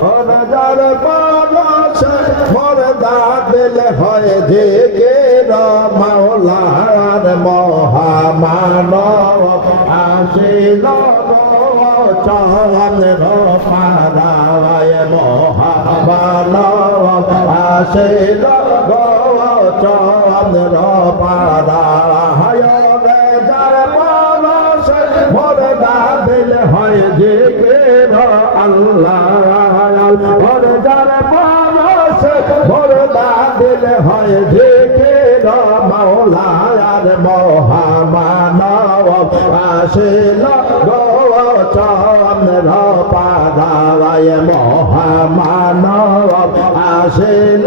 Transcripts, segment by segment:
যার পারসে মোর দাদিল হয় যে কে মাওলার মহামানব। আসিল চন্দ্র পারায় মহামানব। আসিল চন্দ্র পারায় যার পারসে মোর দাদিল হয় যে আল্লাহ যার পারস মোর দিলে হয় যে মৌলার মহামানব। আসিল গো চন্দ্র পাদায় মহামানব। আসিল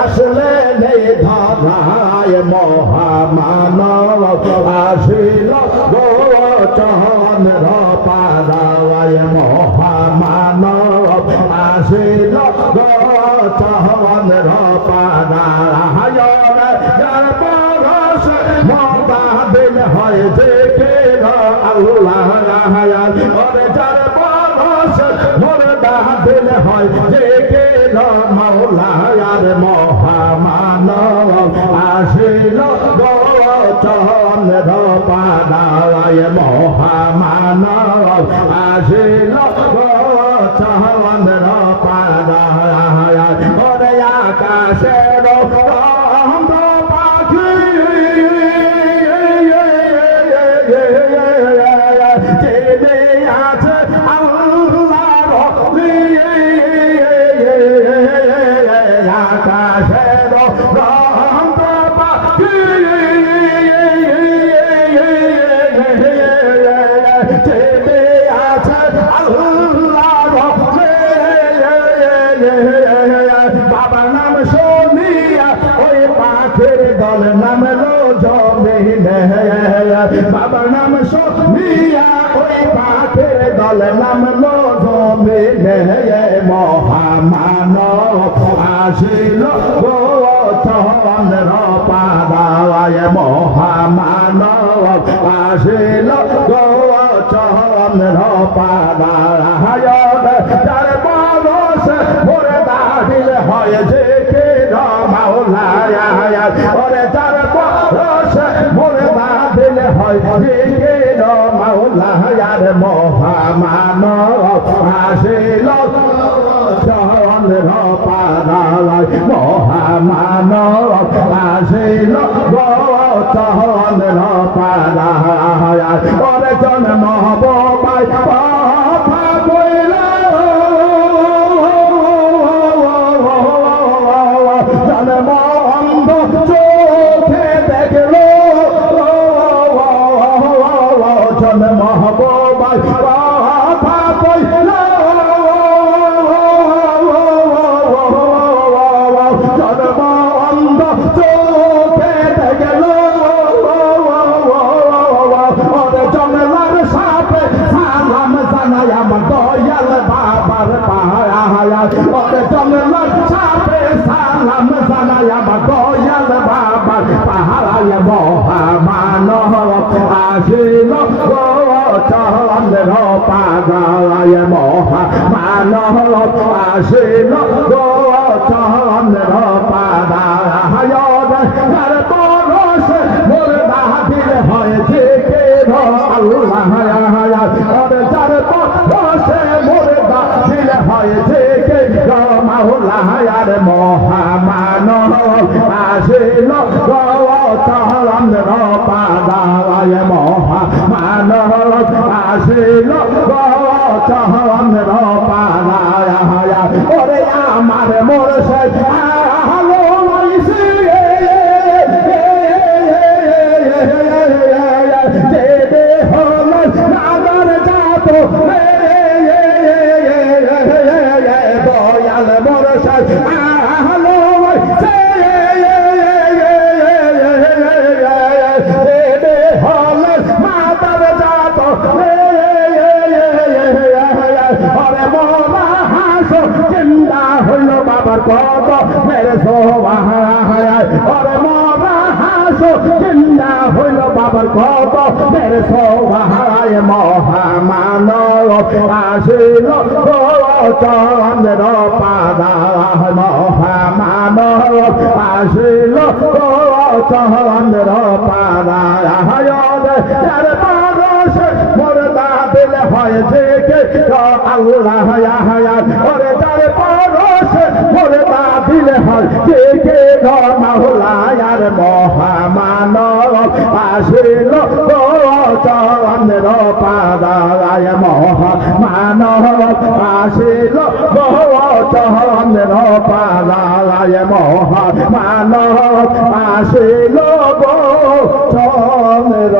আসলে নেই ধরায় মহামানব আসিল গো চন্দ্র পারায় মহামানব আসিল গো মতা দিল হয় যে কে আল্লাহ ওরে যার পরশ মোরদা দিল হয় যে কে মৌলায়ার মহামানব। আসিল গো চন্দ্র পাদায় মহামানব। আসিল বাবা নাম শুনিয়া ওই পাখির দল নাম জমিনে মহামান আসিল গো চন্দ্র পাদায় মহামান আসিল গো মাওলায়ার মহামানব আসিল চন্দ্র পাদায় মহামানব আসিল চন্দ্র পাদায় ওরে জন্ম বাই হয়েছে কে মাওলায়ার মহামানব আসিল গো চন্দ্র পাগায় মহামানব আসিল গো চন্দ্র পাগায় করে আমার মোর আলো মাইছে দয়াল মোর সাথে কত মেরে সোহায় হরে মোরা হাস চিন্তা হইল বাবার কত। মেরে সোহায় মহামানব, আসিল চন্দ্র পাদা মহামানব, আসিল চন্দ্র পাদা দিল হয়েছে কে আল্লাহ ওরে তার বসে ভোরে পা দিলে হয়। কে কে ধর্মাহলায়ার মহামানব আসিল চন্দ্র পাদায় মহামানব আসিল চন্দ্র পাদায় মহামানব আসিল চন্দ্র